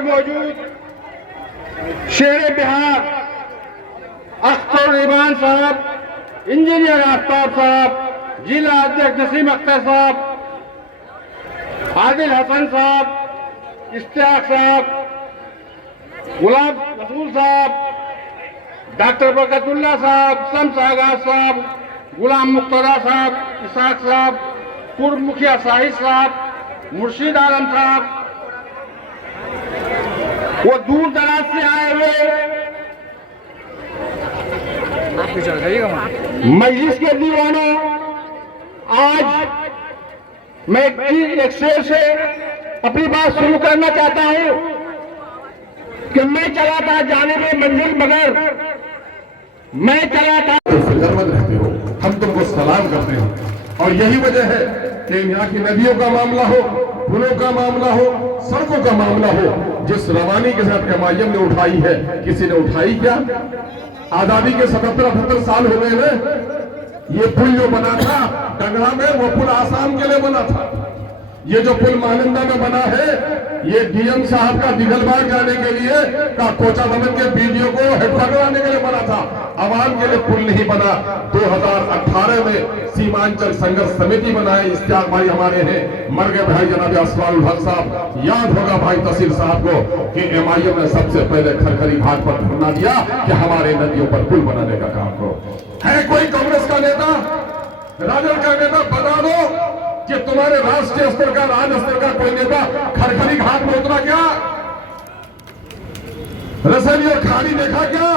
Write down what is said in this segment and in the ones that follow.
पर मौजूद शेर बिहार अख्तर ईमान साहब, इंजीनियर आफ्ताब साहब, जिला अध्यक्ष नसीम अख्तर साहब, आदिल हसन साहब, इश्तियाक साहब, गुलाम रसूल साहब, डॉक्टर बरकतुल्ला साहब, शम्स आगाज साहब, गुलाम मुक्तदा साहब, इसाक साहब, पूर्व मुखिया साहिद साहब, मुर्शीद आलम साहब, वो दूर दराज से आए हुए मजलिस के दीवानों, आज मैं एक शेर से अपनी बात शुरू करना चाहता हूं कि मैं चला था जानिबे मंजिल मगर मैं चला था। फिक्रमंद रहते हो, हम तुमको सलाम करते हो और यही वजह है कि यहाँ की नदियों का मामला हो, पुलों का मामला हो, सड़कों का मामला हो, जिस रवानी के साथ एमआईएम ने उठाई है, किसी ने उठाई क्या? आजादी के 77-78 साल हो गए ना। ये पुल जो बना था डंगरा में, वो पुल आसाम के लिए बना था। ये जो पुल महानंदा में बना है, ये डीएम साहब का दिगलबाग जाने के लिए का कोचा भवन के बीडीओ को हेडक्वार्टर आने के लिए बना था। आवाम के लिए पुल नहीं बना। 2018 में सीमांचल संघर्ष समिति बनाए, इश्तियाक भाई हमारे हैं, मर गए भाई जनाब असवाल हक साहब। याद होगा भाई तहसील साहब को कि एमआईएम ने सबसे पहले खरखरी घाट पर धरना दिया कि हमारे नदियों पर पुल बनाने का काम करो। है कोई कांग्रेस का नेता, राजद का नेता, बता दो कि तुम्हारे राष्ट्रीय स्तर का, राज्य स्तर का कोई नेता खरखरी घाट में उतरा क्या? रसैली और खाड़ी देखा क्या?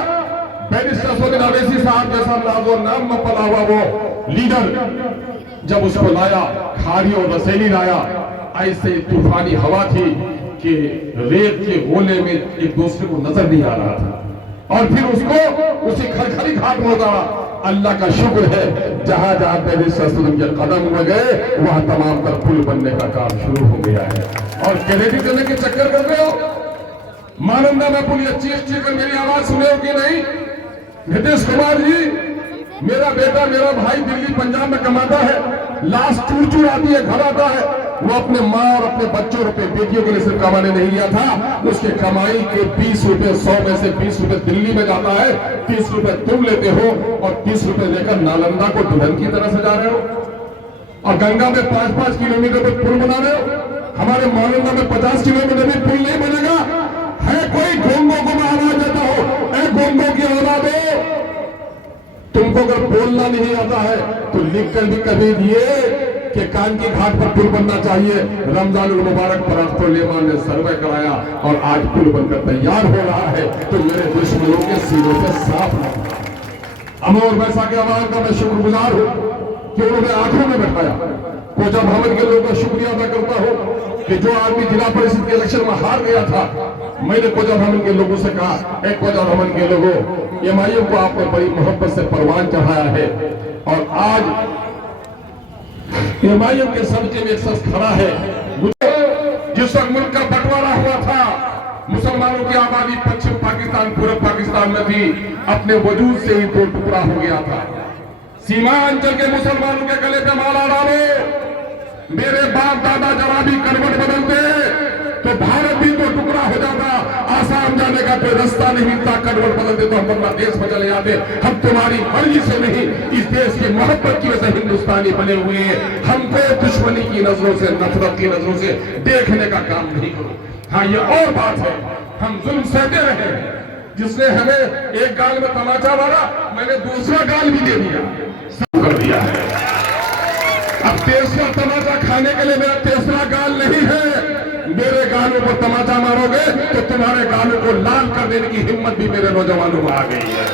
बैरिस्टर असदुद्दीन अवैसी साहब जैसा नाजो नाम में पला हुआ वो लीडर जब उसको लाया, खाड़ी और रसैली लाया, ऐसे तूफानी हवा थी कि रेत के गोले में एक दूसरे को नजर नहीं आ रहा था, और फिर उसको उसी खरखरी घाट में उतारा। अल्लाह का शुक्र है, जहां जहां बैरिस्टर असदुद्दीन के कदम में गए, वहां तमाम पर पुल बनने का काम शुरू हो गया है। और क्रेडिट देने के चक्कर कर रहे हो। मानंदा में पुल चीख कर मेरी आवाज सुने हो कि नहीं? नीतीश कुमार जी, मेरा बेटा, मेरा भाई दिल्ली पंजाब में कमाता है, लाश चूर चूर आती है, घर आता है, वो अपने माँ और अपने बच्चों और अपने बेटियों के लिए सिर्फ कमाने नहीं गया था, उसके कमाई के 20 रुपए, 100 में से 20 रुपए दिल्ली में जाता है, 30 रुपए तुम लेते हो और 30 रुपए लेकर नालंदा को दुल्हन की तरह सजा रहे हो, और गंगा में 5-5 किलोमीटर पे पुल बना रहे हो। हमारे नालंदा में 50 किलोमीटर में पुल नहीं बनेगा। है कोई गोंगो को मैं आवाज देता हूं, ए गोंगो की आवाज हो, तुमको अगर बोलना नहीं आता है तो लिख कर भी कभी दिए कि कान की घाट पर पुल बनना चाहिए। रमजान मुबारक पर अख्तर ने सर्वे कराया और आज पुल बनकर तैयार हो रहा है, तो मेरे दुश्मनों के सीनों पे साफ लगा। अमोर वैसा के आवाज का मैं शुक्रगुजार हूं कि उन्होंने आंखों में बैठाया। कोचा भवन के लोगों का शुक्रिया अदा करता हूं कि जो आदमी जिला परिषद के इलेक्शन में हार गया था, मैंने कोचा भवन के लोगों से कहा, एक कोचा भवन के लोगों, एमआईएम को आपने बड़ी मोहब्बत से परवान चढ़ाया है, और आज एमआईएम के सबके में एक शख्स खड़ा है। जिस वक्त मुल्क का बंटवारा हुआ था, मुसलमानों की आबादी पश्चिम पाकिस्तान, पूर्व पाकिस्तान में थी, अपने वजूद से ही दो टुकड़ा हो गया था। सीमांचल के मुसलमानों के गले पे माला डालो। मेरे बाप दादा जरा भी करवट बदलते तो भारत भी तो टुकड़ा हो जाता। आसाम जाने का कोई रास्ता नहीं मिलता, करवट बदलते तो हम बांग्लादेश में चले जाते। हम तुम्हारी मर्जी से नहीं, इस देश की मोहब्बत की वजह से हिंदुस्तानी बने हुए हैं। हमको दुश्मनी की नजरों से, नफरत की नजरों से देखने का काम नहीं करो। हाँ, ये और बात है, हम जुल्म सहते रहे। जिसने हमें एक गाल में तमाचा मारा, मैंने दूसरा गाल भी दे दिया, सब कर दिया है। अब तीसरा तमाचा खाने के लिए मेरा तीसरा गाल नहीं है। मेरे गालों पर तमाचा मारोगे तो तुम्हारे गालों को लाल कर देने की हिम्मत भी मेरे नौजवानों में आ गई है।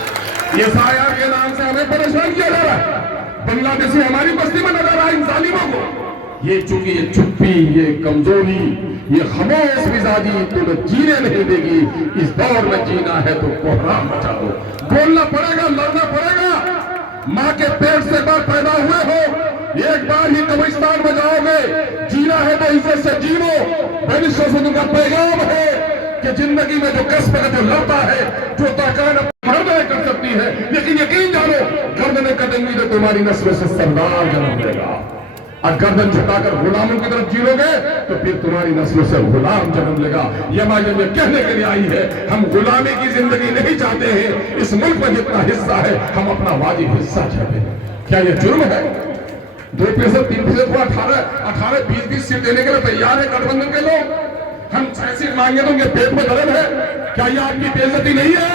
ये सायार के नाम से हमें परेशान किया जा रहा है। बांग्लादेशी हमारी बस्ती में नजर आए इन जालिमों को। ये चूंकि ये चुप्पी, ये कमजोरी, ये खामोश मिजाजी तुम्हें जीने नहीं देगी। इस दौर में जीना है तो कोहराम मचा दो। बोलना पड़ेगा, लड़ना पड़ेगा। माँ के पेट से बार पैदा हुए हो, एक बार ही कब्रिस्तान में जाओगे। जीना है तो इज्जत से जीवो। बैरिस्टर असदुद्दीन का पैगाम है कि जिंदगी में जो कसम है, जो लड़ता है, जो ताकत गर्दनें कर सकती है, लेकिन यकीन जानो गर्दनें कटेंगी तो तुम्हारी नस्ल से सरदार जन्म देगा। और गर्दन झुकाकर गुलामों की तरफ जीरोगे तो फिर तुम्हारी नस्लों से गुलाम जन्म लेगा। यमायम ये कहने के लिए आई है, हम गुलामी की जिंदगी नहीं चाहते हैं। इस मुल्क में जितना हिस्सा है हम अपना वाजिब हिस्सा चाहते हैं। क्या ये जुर्म है? 2%, 3% को 18, 20 सीट देने के लिए तैयार है गठबंधन के लोग। हम 6 सीट मांगे तो उनके पेट में दर्द है। क्या ये आपकी बेइज्जती नहीं है?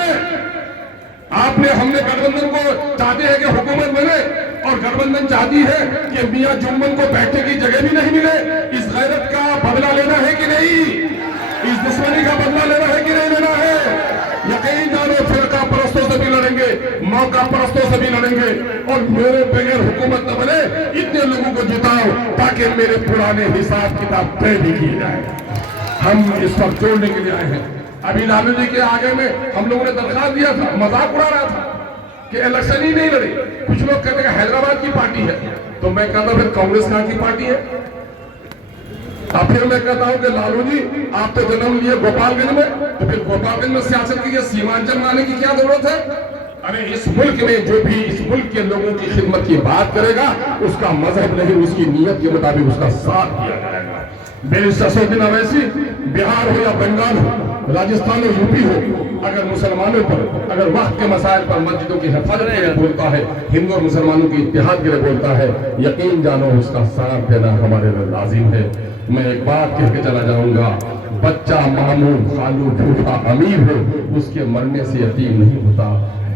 हमने गठबंधन को चाहते हैं कि हुकूमत बने, और गठबंधन चाहती है कि मियां जुम्मन को बैठने की जगह भी नहीं मिले। इस गैरत का बदला लेना है कि नहीं? इस दुश्मनी का बदला लेना है कि नहीं लेना है? यकीन जानो फिरका परस्तों से भी लड़ेंगे, मौका परस्तों से भी लड़ेंगे, और मेरे बगैर हुकूमत न बने इतने लोगों को जिताओ ताकि मेरे पुराने हिसाब किताब तय भी किए जाए। हम इस पर जोड़ने के लिए आए हैं। अभी लालू जी के आगे में हम लोगों ने दरखास्त दिया था, मजाक उड़ा रहा था कि इलेक्शन ही नहीं लड़ी। कुछ लोग कहते हैं हैदराबाद की पार्टी है, तो मैं कहता फिर कांग्रेस कहां की पार्टी है? अब फिर मैं कहता हूं कि लालू जी आप तो जन्म लिए गोपालगंज में, तो फिर गोपालगंज में सियासत की सीमांचल लाने की क्या जरूरत है? अरे इस मुल्क में जो भी इस मुल्क के लोगों की खिदमत की बात करेगा उसका मजहब नहीं, उसकी नीयत के मुताबिक उसका साथ दिया जाएगा। बैरिस्टर असदुद्दीन अवैसी बिहार हो या बंगाल हो, राजस्थान हो, यूपी हो, अगर मुसलमानों पर, अगर वक्त के मसाइल पर मस्जिदों की हिफाजत के लिए बोलता है, हिंदू और मुसलमानों की इत्तेहाद के लिए बोलता है, यकीन जानो उसका साथ देना हमारे लिए लाजिम है। मैं एक बात कह के चला जाऊंगा, बच्चा मामू खालू फूफा अमीर हो उसके मरने से यतीम नहीं होता।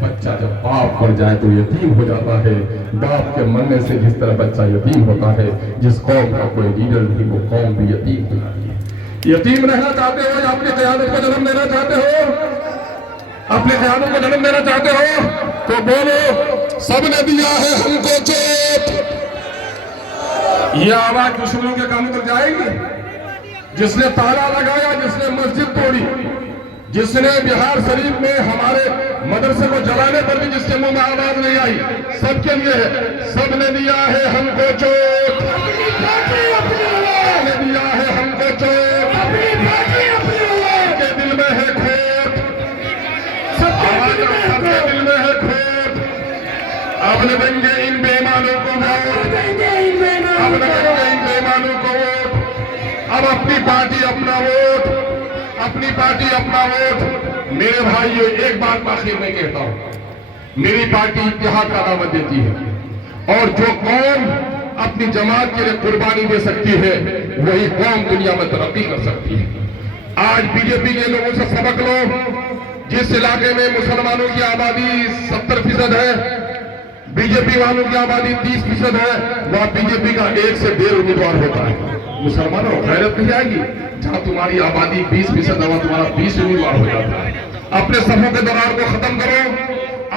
बच्चा जब बाप मर जाए तो यतीम हो जाता है। बाप के मरने से जिस तरह बच्चा यतीम होता है, जिस कौम का कोई लीडर नहीं वो कौम भी यतीम हो जाती है। यतीम रहना चाहते हो या अपनी क़यादत को जन्म देना चाहते हो? अपने क़यादत को जन्म देना चाहते हो तो बोलो, सबने दिया है हमको चोट। ये आवाज दुश्मनों के कानों तक जाएगी। जिसने ताला लगाया, जिसने मस्जिद तोड़ी, जिसने बिहार शरीफ में हमारे मदरसे को जलाने पर भी जिसके मुंह में आवाज नहीं आई, सबके लिए है। सबने दिया है हमको चोट, सबने दिया है हमको चोट, सबके दिल में है खोट, सबके दिल में है खोट। अब न देंगे इन बेईमानों को वोट, अब न देंगे इन बेईमानों को वोट। अब अपनी पार्टी अपना वोट, अपनी पार्टी अपना वोट। मेरे भाइयों एक बात आखिर में कहता हूं, मेरी पार्टी इत्तेहाद का दावत देती है, और जो कौम अपनी जमात के लिए कुर्बानी दे सकती है वही कौम दुनिया में तरक्की कर सकती है। आज बीजेपी के लोगों से सबक लो। जिस इलाके में मुसलमानों की आबादी 70% है, बीजेपी वालों की आबादी 30% है, वहां बीजेपी का 1 से 1.5 उम्मीदवार होता है। मुसलमानों गैरत नहीं आएगी? जहां तुम्हारी आबादी 20% है तुम्हारा 20 उम्मीदवार हो जाता है। अपने समूह के दरार को खत्म करो।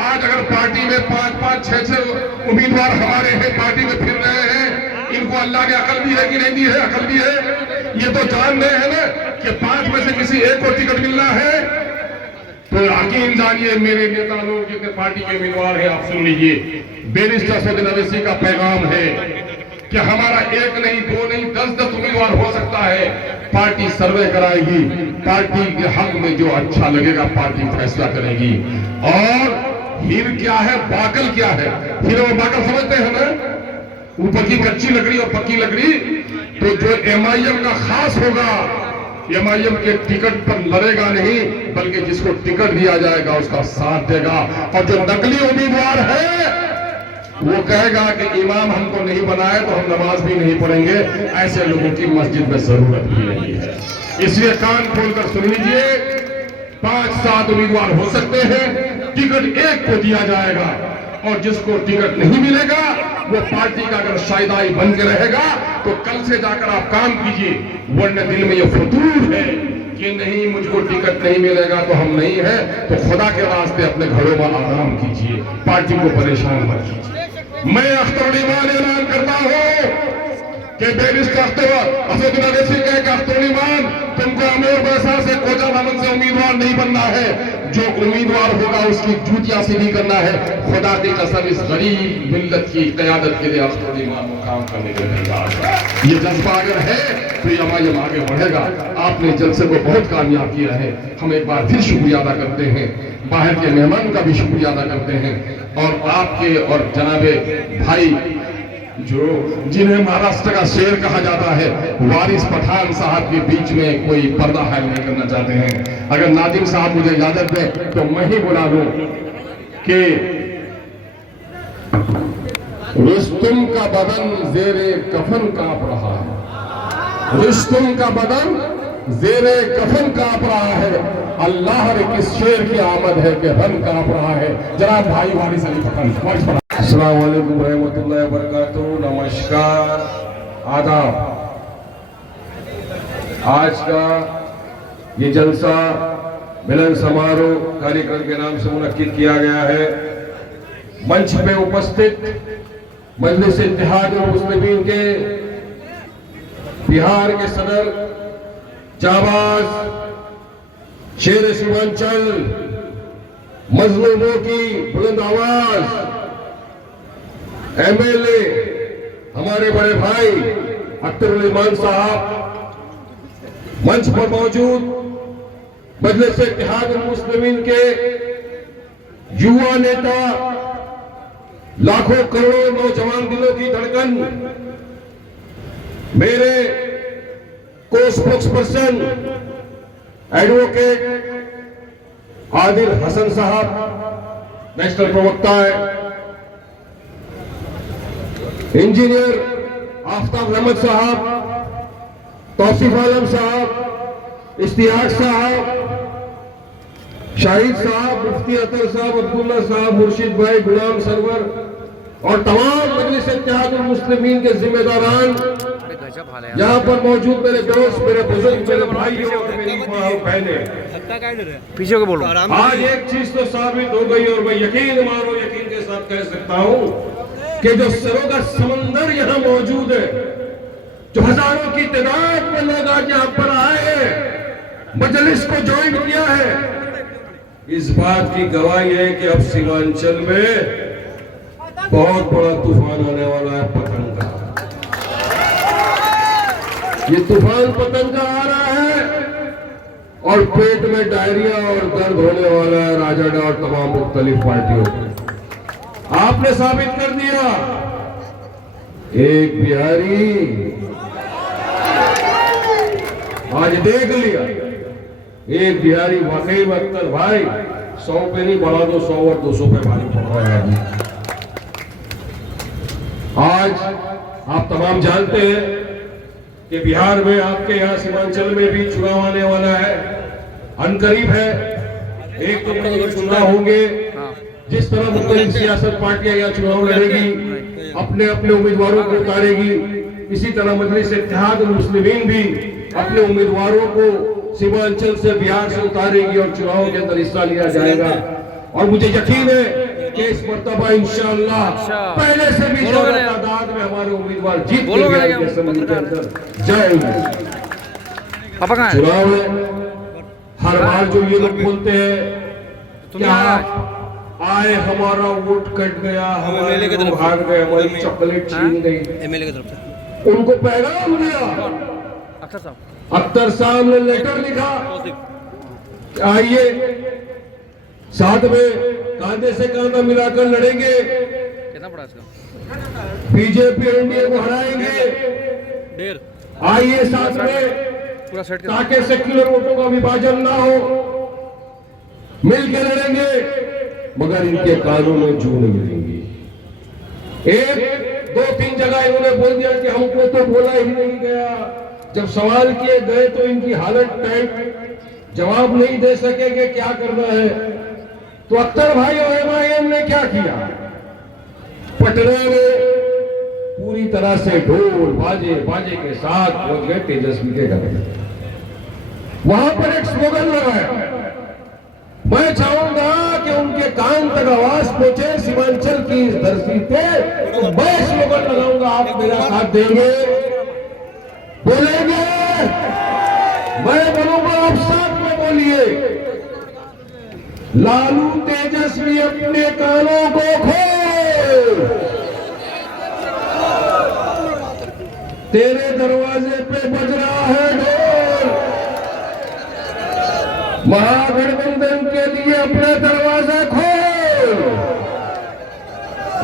आज अगर पार्टी में 5-5, 6-6 उम्मीदवार हमारे हैं, पार्टी में फिर रहे हैं, इनको अल्लाह ने अकल दी है कि नहीं दी है? अकल दी है। ये तो जान रहे हैं ना कि 5 में से किसी एक को टिकट मिलना है। तो यकीन जानिए मेरे नेता लोग जितने पार्टी के उम्मीदवार हैं, आप सुन लीजिए, बैरिस्टर असदुद्दीन अवैसी का पैगाम है कि हमारा 1 नहीं, 2 नहीं, 10 उम्मीदवार हो सकता है। पार्टी सर्वे कराएगी, पार्टी के हक में जो अच्छा लगेगा पार्टी फैसला करेगी। और हीर क्या है, बाकल क्या है? हीर और बाकल समझते हैं ना, ऊपर की कच्ची लकड़ी और पक्की लकड़ी। तो जो एमआईएम का खास होगा, एमआईएम के टिकट पर लड़ेगा नहीं, बल्कि जिसको टिकट दिया जाएगा उसका साथ देगा। और जो नकली उम्मीदवार है वो कहेगा कि इमाम हमको नहीं बनाए तो हम नमाज भी नहीं पढ़ेंगे। ऐसे लोगों की मस्जिद में जरूरत भी नहीं है। इसलिए कान खोलकर सुन लीजिए, 5-7 उम्मीदवार हो सकते हैं, टिकट एक को दिया जाएगा, और जिसको टिकट नहीं मिलेगा वो पार्टी का अगर शायदाई बन के रहेगा तो कल से जाकर आप काम कीजिए। वरना दिल में ये फतूर है कि नहीं मुझको टिकट नहीं मिलेगा तो हम नहीं है, तो खुदा के रास्ते अपने घरों में आराम कीजिए, पार्टी को परेशान मत कीजिए। मैं अख्तर ईमान ऐलान करता हूं कि बैरिस्टर असदुद्दीन अवैसी कहे कि अख्तर ईमान तुमको अमोर बैसा से कोजा भवन से उम्मीदवार नहीं बनना है। जो उम्मीदवार होगा उसकी जूतियां सीधी करना है। खुदा की कसम इस गरीब मिल्लत की क़यादत के लिए अख्तर ईमान को काम करने के लिए तैयार है। ये जज्बा अगर है तो ये आगे बढ़ेगा। आपने जलसे को बहुत कामयाब किया है। हम एक बार फिर शुक्रिया अदा करते हैं, बाहर के मेहमान का भी शुक्रिया अदा करते हैं, और आपके और जनाबे भाई जो जिन्हें महाराष्ट्र का शेर कहा जाता है, वारिस पठान साहब के बीच में कोई पर्दा हायल नहीं करना चाहते हैं। अगर नादिम साहब मुझे इजाजत दे तो मैं ही बुला दूं कि रुस्तुम का बदन जेरे कफन कांप रहा है, रुस्तुम का बदन जेरे कफन कांप रहा है, अल्लाह ने किस शेर की आमद है कि रन कांप रहा है। जनाब भाई वारिस अली पठान। अस्सलाम वालेकुम रहमतुल्लाहि व बरकातहू। नमस्कार, आदाब। आज का ये जलसा मिलन समारोह कार्यक्रम के नाम से मुनक्किद किया गया है। मंच पे उपस्थित मजलिस इत्तेहाद मुस्लिमीन के बिहार के सदर जाबाज शेर सीमांचल, मजलूमों की बुलंद आवाज, एमएलए हमारे बड़े भाई अख्तर ईमान साहब, मंच पर मौजूद मजलिस इत्तेहाद मुस्लिमीन के युवा नेता, लाखों करोड़ों नौजवान दिलों की धड़कन, मेरे को spokesperson advocate Adil Hasan साहब, नेशनल प्रवक्ता है, इंजीनियर आफ्ताब अहमद साहब, तौसीफ आलम साहब, इश्तियाक साहब, शाहिद साहब, मुफ्ती अतर साहब, अब्दुल्ला साहब, मुर्शिद भाई, गुलाम सरवर और तमाम मजलिस इत्तेहाद मुस्लिमीन के जिम्मेदारान, यहाँ पर मौजूद मेरे दोस्त, मेरे बुजुर्ग, मेरे भाइयों और मेरी बहनें, पीछे को बोलो। आज एक चीज तो साबित हो गई और मैं यकीन मानो यकीन के साथ कह सकता हूँ कि जो सरों का समंदर यहाँ मौजूद है, जो हजारों की तादाद में लोग आज यहाँ पर आए हैं, मजलिस को ज्वाइन किया है, इस बात की गवाही है कि अब सीमांचल में बहुत बड़ा तूफान आने वाला है, पतंग का। ये तूफान पतंग का आ रहा है और पेट में डायरिया और दर्द होने वाला है राजड़ और तमाम मुख्तलिफ पार्टियों को। आपने साबित कर दिया, एक बिहारी आज देख लिया, एक बिहारी वाकई में अख्तर भाई 100 पे नहीं बढ़ा दो, 100 और 200 पे भारी पड़ रहा है। आज आप तमाम जानते हैं कि बिहार में आपके यहाँ सीमांचल में भी चुनाव आने वाला है, अनकरीब है। एक तो चुनाव होंगे, जिस तरह मुख्तलिफ सियासत पार्टियां यहाँ चुनाव लड़ेगी, अपने अपने उम्मीदवारों को उतारेगी, इसी तरह मजलिस इत्तेहाद मुस्लिमीन भी अपने उम्मीदवारों को सीमांचल से बिहार से उतारेगी और चुनाव के अंदर हिस्सा लिया जाएगा। और मुझे यकीन है कि इस मर्तबा इंशाअल्लाह पहले से भी ज्यादा तादाद में हमारे उम्मीदवार जीत के अंदर जाएंगे। चुनाव है, हर बार जो ये लोग बोलते हैं क्या आए हमारा वोट कट गया, हमारे लोग भाग गए, हमारी चॉकलेट छीन गई, एमएलए की तरफ से उनको पैगाम दिया। अख्तर साहब ने लेटर लिखा, आइए साथ में कांधे से कांधा मिलाकर लड़ेंगे, कितना पड़ा इसका? बीजेपी एनडीए को हराएंगे, डेढ़ आइए साथ में, पूरा सेट ताकि सेक्युलर वोटों का विभाजन ना हो, मिलकर लड़ेंगे, मगर इनके कानों में जू नहीं मिलेंगी। एक दो तीन जगह इन्होंने बोल दिया कि हमको तो बोला ही नहीं गया, जब सवाल किए गए तो इनकी हालत टाइट, जवाब नहीं दे सके कि क्या करना है। तो अख्तर भाई और एमआईएम ने क्या किया, पटना में पूरी तरह से ढोल बाजे के साथ पहुंच गए तेजस्वी के घर में, वहां पर एक स्लोगन लगाया। मैं चाहूंगा कि उनके कान तक आवाज पहुंचे सीमांचल की इस धरती पे, तो मैं स्लोगन लगाऊंगा, आप मेरा साथ देंगे, बोलेंगे, मैं बोलूंगा, आप साथ में बोलिए। लालू तेजस्वी अपने कानों को खोल, तेरे दरवाजे पे बज रहा है ढोल, महागठबंधन के लिए अपना दरवाजा खोल,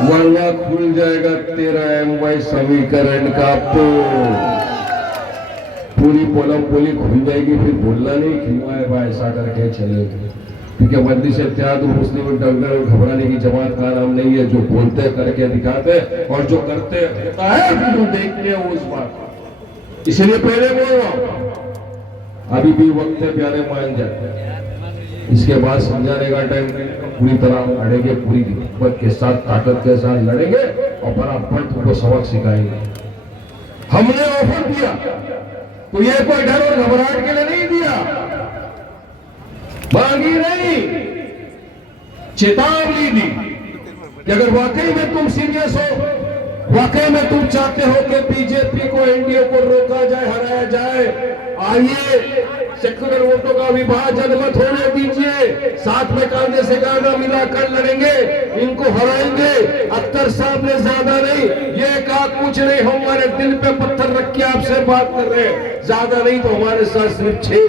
वरना खुल जाएगा तेरा MY समीकरण का पोल। पूरी पोलम पोली खुल जाएगी, फिर बोलना नहीं कि भाई ऐसा करके चले, क्योंकि मजलिस इत्तेहाद मुस्लिम डंगर घबराने की जमात का नाम नहीं है। जो बोलते करके दिखाते और जो करते होता है फिर देखते हैं उस बात। इसलिए पहले बोल रहा हूं, अभी भी वक्त है, प्यारे मान जाए। इसके बाद समझाने का टाइम पूरी तरह लड़ेंगे, पूरी हिम्मत के साथ ताकत के साथ लड़ेंगे और बराबर तुमको सबक सिखाएंगे। हमने ऑफर दिया तो ये कोई डर और घबराहट के लिए नहीं दिया, मांगी नहीं, चेतावनी दी कि अगर वाकई में तुम सीरियस हो, वाकई में तुम चाहते हो कि बीजेपी को, एनडीए को रोका जाए, हराया जाए, आइए सेक्युलर वोटों का विभाजन मत होने दीजिए, साथ में कांधे से कांधा मिलाकर लड़ेंगे, इनको हराएंगे। अख्तर साहब ने ज्यादा नहीं ये कहा, कुछ नहीं, हमारे दिल पे पत्थर रख के आपसे बात कर रहे हैं, ज्यादा नहीं तो हमारे साथ सिर्फ 6